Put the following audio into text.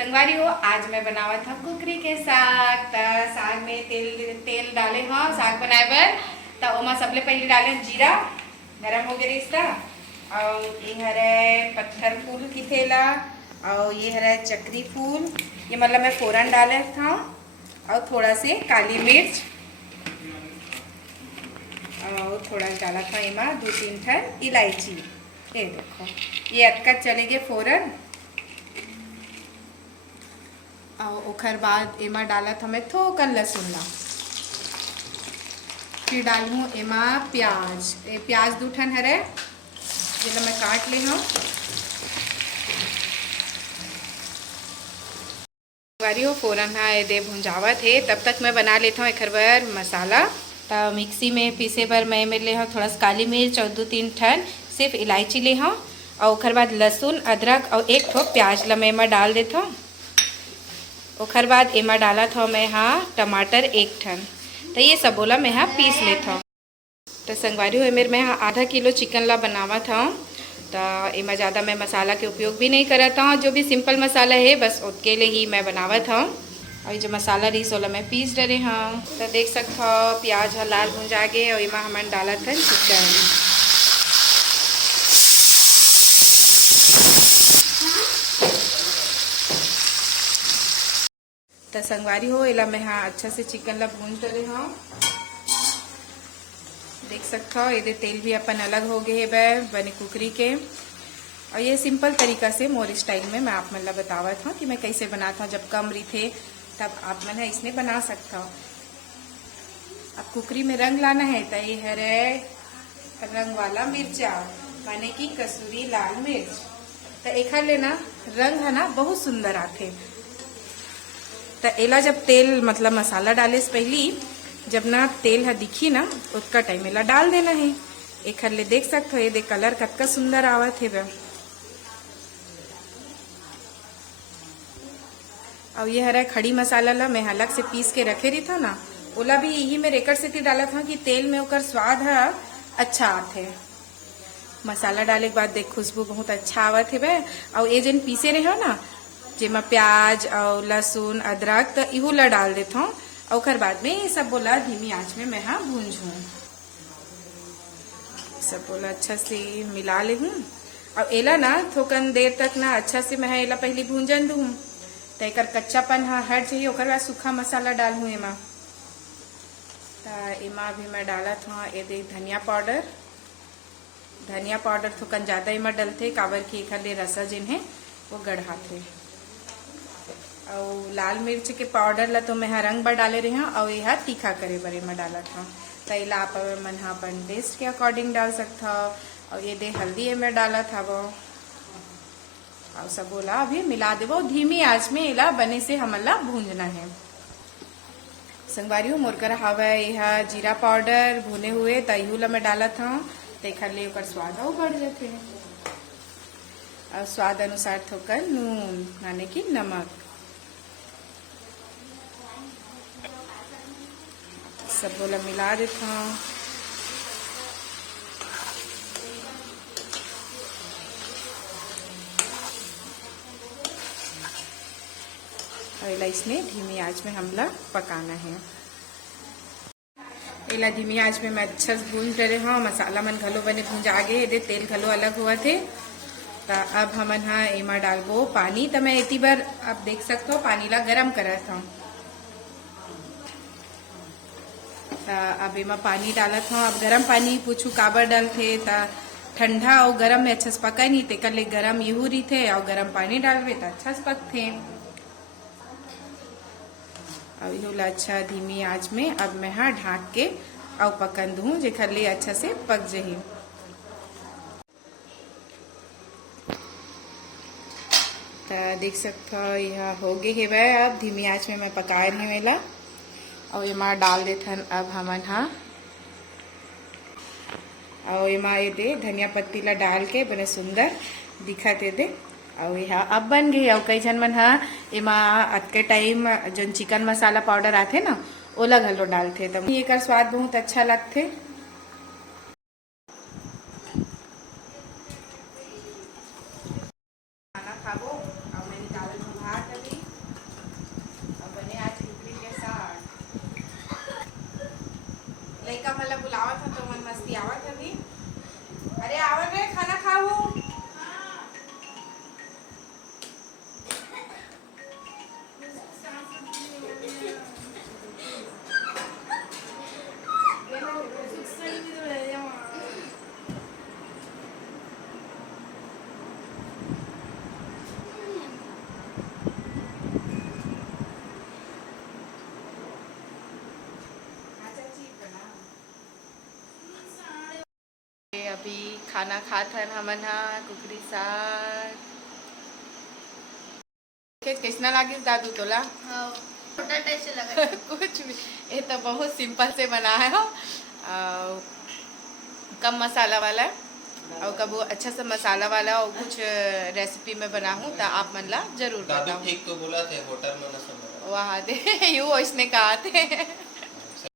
संगवारी हो, आज मैं बनावत हूँ कुकरी के साग। त साग में तेल तेल डाले हाँ साग बनाए बर। त ओमा सबले पहले डाले जीरा, गरम हो गए रिश्ता। और ये हरे पत्थर फूल की थेला, और ये हरे चक्री फूल, ये मतलब मैं फोरन डाले था। और थोड़ा से काली मिर्च, और थोड़ा डाला था एमा 2-3 ठन इलायची। ये देखो, ये अटकट चले गए फोरन। और ओखर बाद एमा डाला था मैं थोकन लहसुन ला। फिर डालूँ एमा प्याज, प्याज 2 ठन हरे जिला मैं काट ले हूँ। वारी हो फोरन हाँ ये दे भुंजावत है, तब तक मैं बना लेता हूँ एक बार मसाला। तो मिक्सी में पीसे बर मैं ले हूँ थोड़ा सा काली मिर्च और 2-3 ठन सिर्फ इलायची ले हूँ। और ओखर बाद लहसुन अदरक और एक ठो प्याज ला मैं डाल देता हूँ। ओखर बाद एमा डाला था मैं हाँ टमाटर 1 ठन। तो ये सब बोला मैं हाँ पीस लेता हूँ। तो संगवारी हुए मेरे मैं हाँ आधा किलो चिकन ला बनावा था। तो एमा ज़्यादा मैं मसाला के उपयोग भी नहीं करता हूँ, जो भी सिंपल मसाला है बस उसके लिए ही मैं बनावत हूँ। और जो मसाला रही सोला मैं पीस डरे हाँ। तो देख सकते हो प्याज लाल भुंजा गए और एमा हमन डाला था चिकन। तो संगवारी हो एला मैं हाँ अच्छा से चिकन ला भून डरे हाँ। देख सकते हो ये तेल भी अपन अलग हो गए है बने कुकरी के। और ये सिंपल तरीका से मोर स्टाइल में मैं आप मन ला बतावत हूँ कि मैं कैसे बनाता हूँ। जब कम रही थे तब आप मन इसने बना सकता हो। अब कुकरी में रंग लाना है तो ये हरे रंग वाला मिर्चा माने की कसूरी लाल मिर्च। तो एक लेना रंग है ना बहुत सुंदर आते। तो एला जब तेल मतलब मसाला डाले से पहली जब ना तेल है दिखी ना उसका टाइम एला डाल देना है। एक ले देख सकते हो ये देख कलर कतका सुंदर आवत है वह। और ये हरा खड़ी मसाला ला मैं अलग से पीस के रखे रही था ना, ओला भी यही में रेकड़ से डाला था कि तेल में ओकर स्वाद है अच्छा आते। मसाला डाले के बाद देख खुशबू बहुत अच्छा आवत है वह। और ये जन पीसे रहे हो ना जेमा प्याज और लहसुन अदरक तो इहू ला डाल देता हूँ। और बाद में ये सब बोला धीमी आंच में मैं हाँ भूंजूँ। सब बोला अच्छा से मिला ले हूँ। और एला ना थोकन देर तक ना अच्छा से मैं एला पहले भूंजन दूँ तो एक कच्चापन हाँ हट जाइए। ओकर बाद सूखा मसाला डालूँ एमा। तो एमा भी मैं डाला था ये दे धनिया पाउडर थोकन ज़्यादा एमा डलते काबर की एक ले रसा जिन है वो गढ़ाते। और लाल मिर्च के पाउडर ला तो मैं रंग बर डाले रही हूँ। और यह तीखा करे बरे में डाला था। तो इला आप मन हाँ अपन टेस्ट के अकॉर्डिंग डाल सकता। और ये दे हल्दी में डाला था वो। और सब बोला अभी मिला देवो धीमी आंच में इला बने से हमला भूंजना है। संगवारी मोरकर हवा यह जीरा पाउडर भुने हुए तयू ला मैं डाला था। देखा ले ओकर स्वाद और बढ़ जाते हैं। और स्वाद अनुसार थोकर नून माने की नमक सब बोला मिला देता हूँ। और इसने धीमी आंच में हमला पकाना है। एला धीमी आंच में मैं अच्छा से भून करे हाँ। मसाला मन घलो बने भूंज आगे दे तेल घलो अलग हुआ थे। तो अब हमन हाँ एमा डालबो पानी। तो मैं इतनी बार आप देख सकते हो पानी ला गरम करा था। अब एमा पानी डाला था। अब गरम पानी पूछू काबर डालते तो ठंडा और गरम में अच्छा से पका नहीं ते कर ले गरम यहू रही थे। और गरम पानी डालवे तो अच्छा से पकते। और यू ला अच्छा धीमी आंच में अब मैं हाँ ढाक के और पकन दूँ जेकर ले अच्छा से पक जाही। तो देख सकते हो यह हो गए है वह। अब धीमी आंच में मैं पका रही हूँ एला। और एमा डाल देथन अब हमन हाँ। और एमा ये दे धनिया पत्ती ला डाल के बने सुंदर दिखत है दे। और यह अब बन गई। और कई जन मन हाँ एमा अतके टाइम जो चिकन मसाला पाउडर आते ना ओला घलो डालते तो एकर स्वाद बहुत अच्छा लगते। खाना खाबो और मैं निकाल भात अभी खाना खात हन हमन हा कुकरी साग। कैसना लागिस दादू तोला? हाँ, छोटा टेस्ट लगा। कुछ भी, ये तो बहुत सिंपल से बना है हो, कम मसाला वाला और कब अच्छा सा मसाला वाला और कुछ रेसिपी में बना हूँ तो आप मन ला जरूर दादू बताऊँ। ठीक तो बोला थे, होटल में ना समझ वहाँ दे यू इसने कहा थे।